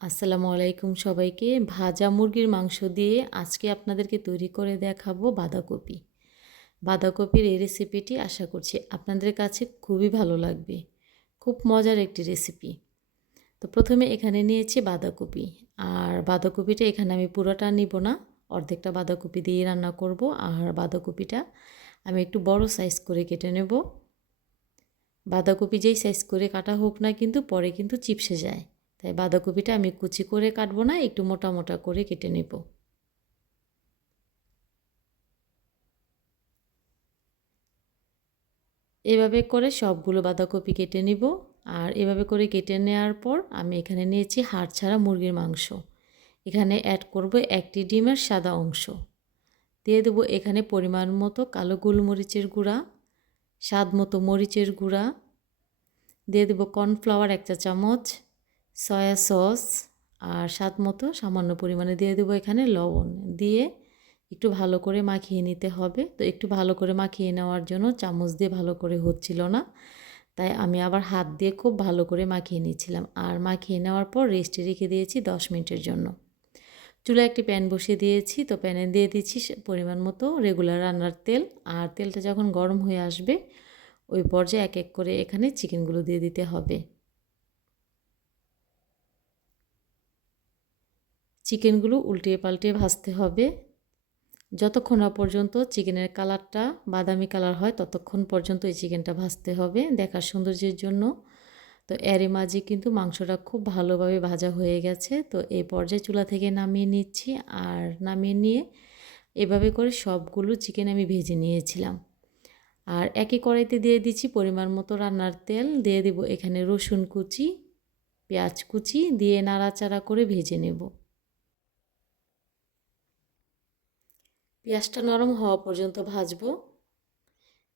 আসসালামু আলাইকুম সবাইকে। ভাজা মুরগির মাংস দিয়ে আজকে আপনাদেরকে তৈরি করে দেখাবো বাঁধাকপি। বাঁধাকপির এই রেসিপিটি আশা করছি আপনাদের কাছে খুবই ভালো লাগবে। খুব মজার একটি রেসিপি তো প্রথমে এখানে নিয়েছি বাঁধাকপি। আর বাঁধাকপিটা এখানে আমি পুরোটা নিব না। অর্ধেকটা বাঁধাকপি দিয়ে রান্না করব। আর বাঁধাকপিটা আমি একটু বড় সাইজ করে কেটে নেব। বাঁধাকপি যেই সাইজ করে কাটা হোক না কিন্তু পরে কিন্তু চিপসে যায়। তাই বাঁধাকপিটা আমি কুচি করে কাটবো না, একটু মোটা মোটা করে কেটে নেব। এভাবে করে সবগুলো বাঁধাকপি কেটে নিব, আর এভাবে করে কেটে নেওয়ার পর আমি এখানে নিয়েছি হাড় ছাড়া মুরগির মাংস। এখানে অ্যাড করব একটি ডিমের সাদা অংশ। দিয়ে দেবো এখানে পরিমাণ মতো কালো গোলমরিচের গুঁড়া, স্বাদ মতো মরিচের গুঁড়া। দিয়ে দেবো কর্নফ্লাওয়ার একটা চামচ সয়া সস আর স্বাদ মতো সামান্য পরিমাণে দিয়ে দেবো এখানে লবণ। দিয়ে একটু ভালো করে মাখিয়ে নিতে হবে। তো একটু ভালো করে মাখিয়ে নেওয়ার জন্য চামচ দিয়ে ভালো করে হচ্ছিল না। তাই আমি আবার হাত দিয়ে খুব ভালো করে মাখিয়ে নিয়েছিলাম। আর মাখিয়ে নেওয়ার পর রেস্টে রেখে দিয়েছি দশ মিনিটের জন্য। চুলা একটি প্যান বসিয়ে দিয়েছি। তো প্যানে দিয়ে দিচ্ছি পরিমাণ মতো রেগুলার রান্নার তেল। আর তেলটা যখন গরম হয়ে আসবে, ওই পর্যায়ে এক এক করে এখানে চিকেনগুলো দিয়ে দিতে হবে। চিকেনগুলো উল্টিয়ে পাল্টে ভাজতে হবে। যতক্ষণ না পর্যন্ত চিকেনের কালারটা বাদামি কালার হয়, ততক্ষণ পর্যন্ত এই চিকেনটা ভাজতে হবে দেখার সৌন্দর্যের জন্য। তো এর মাঝে কিন্তু মাংসটা খুব ভালোভাবে ভাজা হয়ে গেছে। তো এই পর্যায়ে চুলা থেকে নামিয়ে নিচ্ছি আর নামিয়ে নিয়ে এভাবে করে সবগুলো চিকেন আমি ভেজে নিয়েছিলাম। আর একই কড়াইতে দিয়ে দিচ্ছি পরিমাণ মতো রান্নার তেল। দিয়ে দিব এখানে রসুন কুচি, পেঁয়াজ কুচি, দিয়ে নাড়াচাড়া করে ভেজে নেব। পেঁয়াজটা নরম হওয়া পর্যন্ত ভাজবো।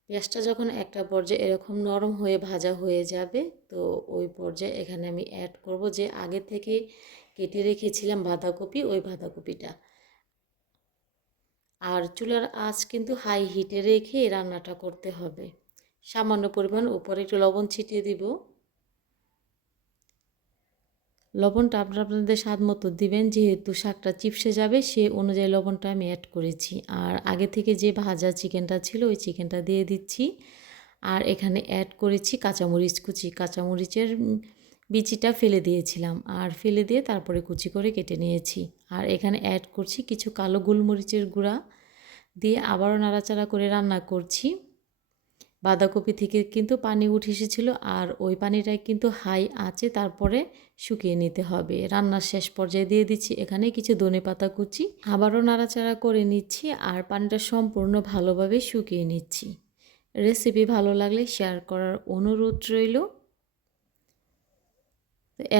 পেঁয়াজটা যখন একটা পর্যায়ে এরকম নরম হয়ে ভাজা হয়ে যাবে, তো ওই পর্যায়ে এখানে আমি অ্যাড করব যে আগে থেকে কেটে রেখেছিলাম বাঁধাকপি, ওই বাঁধাকপিটা। আর চুলার আঁচ কিন্তু হাই হিটে রেখে রান্নাটা করতে হবে। সামান্য পরিমাণ উপরে একটু লবণ ছিটিয়ে দিব। লবণটা আপনারা আপনাদের স্বাদ মতো দিবেন। যেহেতু শাকটা চিপসে যাবে, সে অনুযায়ী লবণটা আমি অ্যাড করেছি। আর আগে থেকে যে ভাজা চিকেনটা ছিল, ওই চিকেনটা দিয়ে দিচ্ছি। আর এখানে অ্যাড করেছি কাঁচামরিচ কুচি। কাঁচামরিচের বিচিটা ফেলে দিয়েছিলাম। আর ফেলে দিয়ে তারপরে কুচি করে কেটে নিয়েছি। আর এখানে অ্যাড করছি কিছু কালো গোলমরিচের গুঁড়া। দিয়ে আবারও নাড়াচাড়া করে রান্না করছি। বাঁধাকপি থেকে কিন্তু পানি উঠে এসেছিল আর ওই পানিটাই কিন্তু হাই আছে তারপরে শুকিয়ে নিতে হবে। রান্নার শেষ পর্যায়ে দিয়ে দিচ্ছি এখানে কিছু ধনে পাতা কুচি। আবারও নাড়াচাড়া করে নিচ্ছি আর পানিটা সম্পূর্ণ ভালোভাবে শুকিয়ে নিচ্ছি। রেসিপি ভালো লাগলে শেয়ার করার অনুরোধ রইল।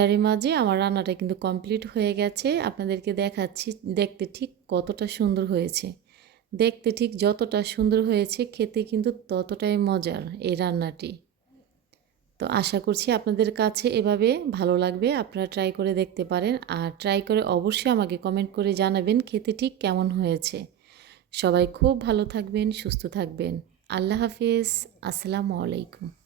এরই মাঝে আমার রান্নাটা কিন্তু কমপ্লিট হয়ে গেছে। আপনাদেরকে দেখাচ্ছি, দেখতে ঠিক কতটা সুন্দর হয়েছে। দেখতে ঠিক যতটা সুন্দর হয়েছে, খেতে কিন্তু ততটাই মজার এই রান্নাটি। তো আশা করছি আপনাদের কাছে এভাবে ভালো লাগবে, আপনারা ট্রাই করে দেখতে পারেন আর ট্রাই করে অবশ্যই আমাকে কমেন্ট করে জানাবেন খেতে ঠিক কেমন হয়েছে। সবাই খুব ভালো থাকবেন, সুস্থ থাকবেন। আল্লাহ হাফিজ, আসসালামু আলাইকুম।